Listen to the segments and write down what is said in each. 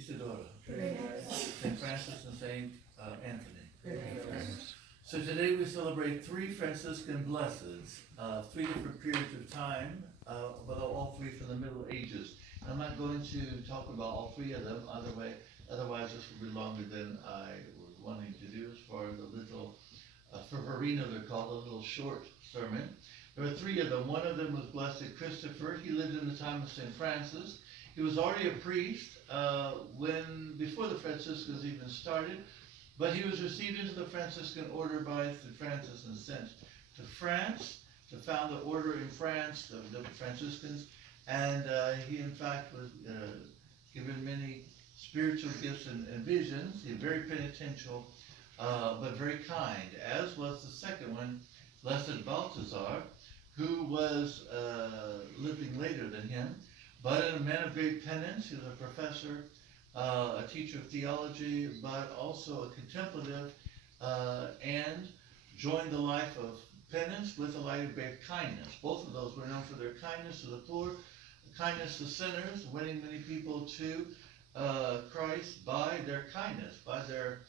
Isidora, St. Francis and St. Anthony. So today we celebrate three Franciscan blesseds, three different periods of time, but all three from the Middle Ages. I'm not going to talk about all three of them, otherwise this will be longer than I was wanting to do as far as a little fervorino, they're called, a little short sermon. There were three of them. One of them was Blessed Christopher. He lived in the time of St. Francis. He was already a priest before the Franciscans even started, but he was received into the Franciscan order by St. Francis and sent to France to found the order in France, the Franciscans, and he in fact was given many spiritual gifts and visions. He was very penitential, but very kind, as was the second one, Blessed Baltazar, who was living later than him, but a man of great penance. He was a professor, a teacher of theology, but also a contemplative, and joined the life of penance with a life of great kindness. Both of those were known for their kindness to the poor, kindness to sinners, winning many people to Christ by their kindness, by their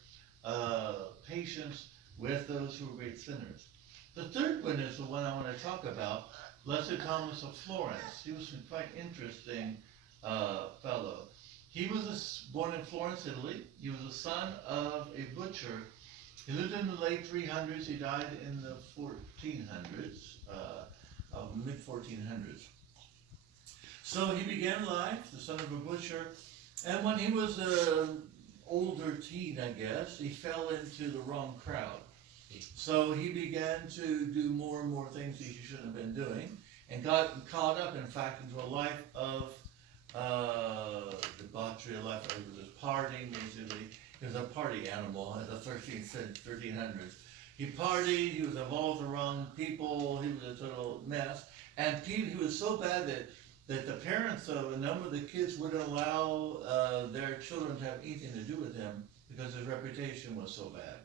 patience with those who were great sinners. The third one is the one I want to talk about, Blessed Thomas of Florence. He was a quite interesting fellow. He was born in Florence, Italy. He was the son of a butcher. He lived in the late 300s. He died in the 1400s, mid-1400s. So he began life, the son of a butcher, and when he was an older teen, I guess, he fell into the wrong crowd. So he began to do more and more things he shouldn't have been doing, and got caught up, in fact, into a life of debauchery, a life of just partying, basically. He was a party animal in the 1300s. He partied, he was involved with the wrong people, he was a total mess, and he was so bad that the parents of a number of the kids wouldn't allow their children to have anything to do with him because his reputation was so bad.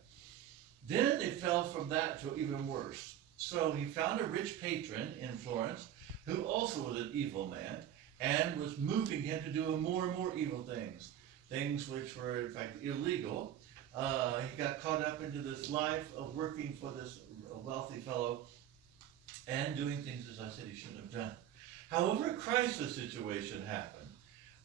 Then they fell from that to even worse. So he found a rich patron in Florence who also was an evil man and was moving him to do more and more evil things, things which were in fact illegal. He got caught up into this life of working for this wealthy fellow and doing things, as I said, he shouldn't have done. However, a crisis situation happened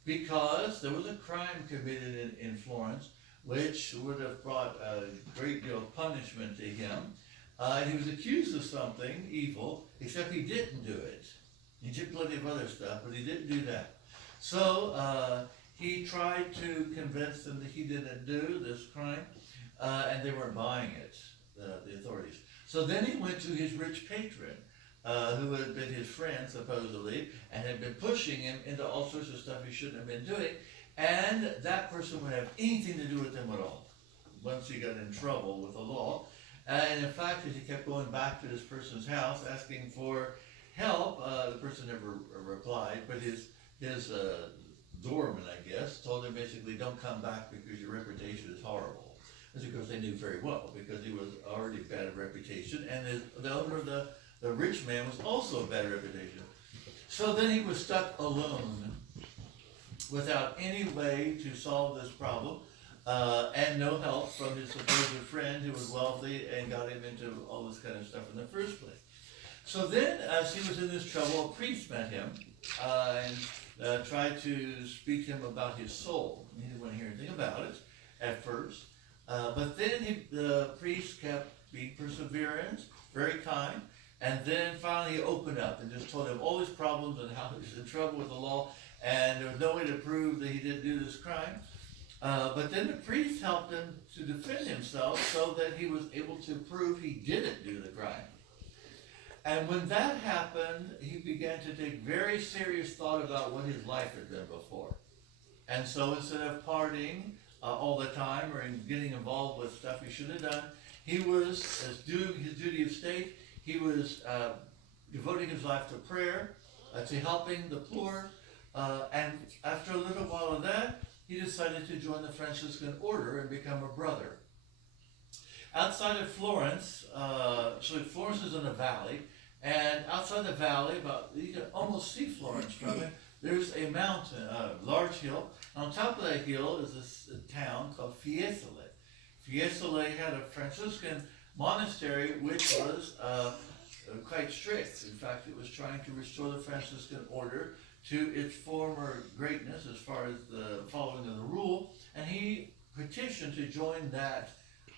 because there was a crime committed in Florence which would have brought a great deal of punishment to him. And he was accused of something evil, except he didn't do it. He did plenty of other stuff, but he didn't do that. So he tried to convince them that he didn't do this crime, and they weren't buying it, the authorities. So then he went to his rich patron, who had been his friend, supposedly, and had been pushing him into all sorts of stuff he shouldn't have been doing. And that person would have anything to do with him at all, once he got in trouble with the law. And in fact, as he kept going back to this person's house asking for help, the person never replied, but his doorman, I guess, told him basically, don't come back because your reputation is horrible. That's because they knew very well, because he was already bad at reputation, and the owner of the rich man was also a bad reputation. So then he was stuck alone, without any way to solve this problem, and no help from his supposed friend who was wealthy and got him into all this kind of stuff in the first place. So then, as he was in this trouble, a priest met him and tried to speak to him about his soul. He didn't want to hear anything about it at first, but then the priest kept being perseverant, very kind, and then finally he opened up and just told him all his problems and how he was in trouble with the law, and there was no way to prove that he didn't do this crime. But then the priest helped him to defend himself so that he was able to prove he didn't do the crime. And when that happened, he began to take very serious thought about what his life had been before. And so instead of partying all the time or getting involved with stuff he should have done, he was, as doing his duty of state, he was devoting his life to prayer, to helping the poor, and after a little while of that, he decided to join the Franciscan order and become a brother. Outside of Florence, so Florence is in a valley, and outside the valley, you can almost see Florence from it, there's a mountain, a large hill, On top of that hill is this town called Fiesole. Fiesole had a Franciscan monastery which was quite strict. In fact, it was trying to restore the Franciscan order to its former greatness as far as the following of the rule, and he petitioned to join that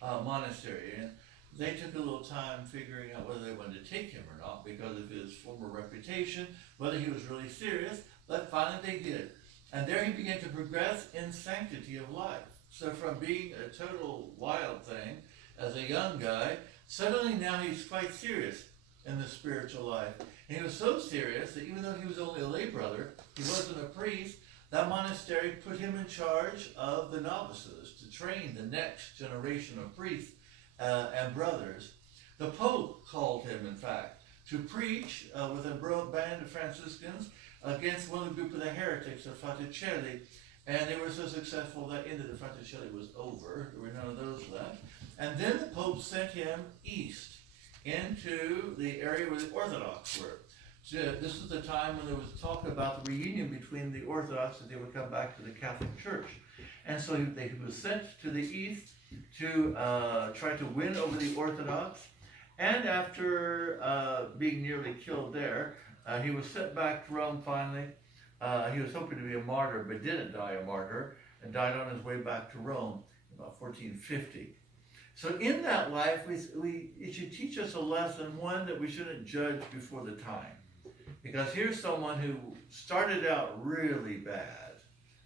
monastery. And they took a little time figuring out whether they wanted to take him or not because of his former reputation, whether he was really serious, but finally they did. And there he began to progress in sanctity of life. So from being a total wild thing as a young guy, suddenly now he's quite serious in the spiritual life. And he was so serious that even though he was only a lay brother, he wasn't a priest, that monastery put him in charge of the novices to train the next generation of priests and brothers. The Pope called him, in fact, to preach with a band of Franciscans against one of the group of the heretics of Fraticelli, and they were so successful that ended the Fraticelli was over. There were none of those left. And then the Pope sent him east into the area where the Orthodox were. So this is the time when there was talk about the reunion between the Orthodox, that they would come back to the Catholic Church. And so he was sent to the east to try to win over the Orthodox. And after being nearly killed there, he was sent back to Rome finally. He was hoping to be a martyr, but didn't die a martyr, and died on his way back to Rome in about 1450. So in that life, it should teach us a lesson, one, that we shouldn't judge before the time. Because here's someone who started out really bad,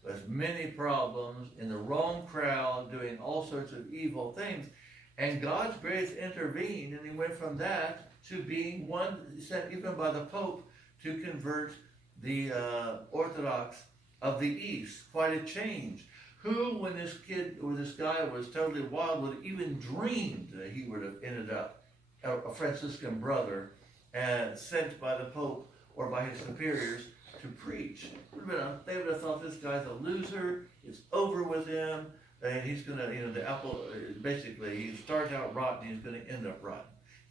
with many problems, in the wrong crowd, doing all sorts of evil things, and God's grace intervened, and he went from that to being one sent even by the Pope to convert the Orthodox of the East. Quite a change. Who, when this guy was totally wild, would have even dreamed that he would have ended up a Franciscan brother and sent by the Pope or by his superiors to preach? They would have thought this guy's a loser, it's over with him, and he's going to, the apple, basically, he starts out rotten, he's going to end up rotten.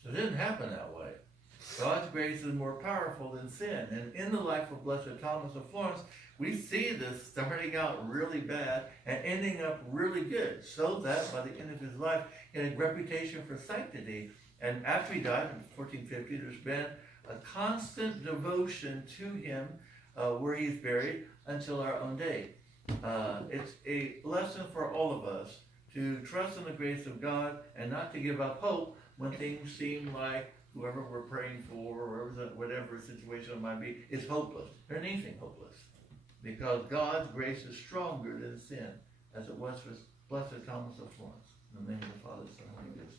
So it didn't happen that way. God's grace is more powerful than sin. And in the life of Blessed Thomas of Florence, we see this starting out really bad and ending up really good, so that by the end of his life, he had a reputation for sanctity. And after he died in 1450, there's been a constant devotion to him where he's buried until our own day. It's a lesson for all of us to trust in the grace of God and not to give up hope when things seem like whoever we're praying for, or whatever situation it might be, is hopeless. There ain't anything hopeless. Because God's grace is stronger than sin, as it was with Blessed Thomas of Florence. In the name of the Father, Son, and Holy Ghost.